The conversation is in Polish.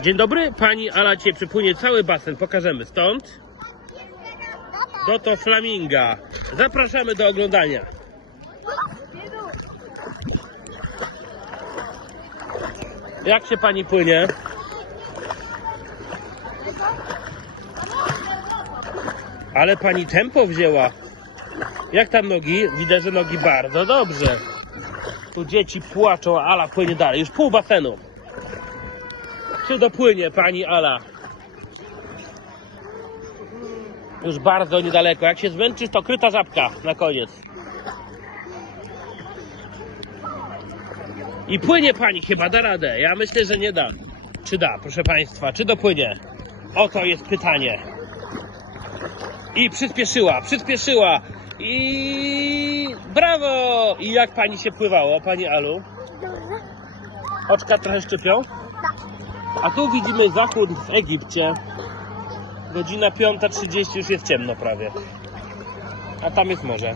Dzień dobry, pani Ala dzisiaj przypłynie cały basen. Pokażemy stąd do to flaminga. Zapraszamy do oglądania. Jak się pani płynie? Ale pani tempo wzięła. Jak tam nogi? Widzę, że nogi bardzo dobrze. Tu dzieci płaczą, a Ala płynie dalej. Już pół basenu. Czy dopłynie pani Ala? Już bardzo niedaleko. Jak się zmęczysz, to kryta żabka na koniec. I płynie pani chyba, da radę. Ja myślę, że nie da. Czy da, proszę państwa, czy dopłynie? Oto jest pytanie. I przyspieszyła, przyspieszyła. I brawo! I jak pani się pływało, pani Alu? Dobrze. Oczka trochę szczypią? Tak. A tu widzimy zachód w Egipcie. Godzina 5.30 już jest ciemno prawie. A tam jest morze.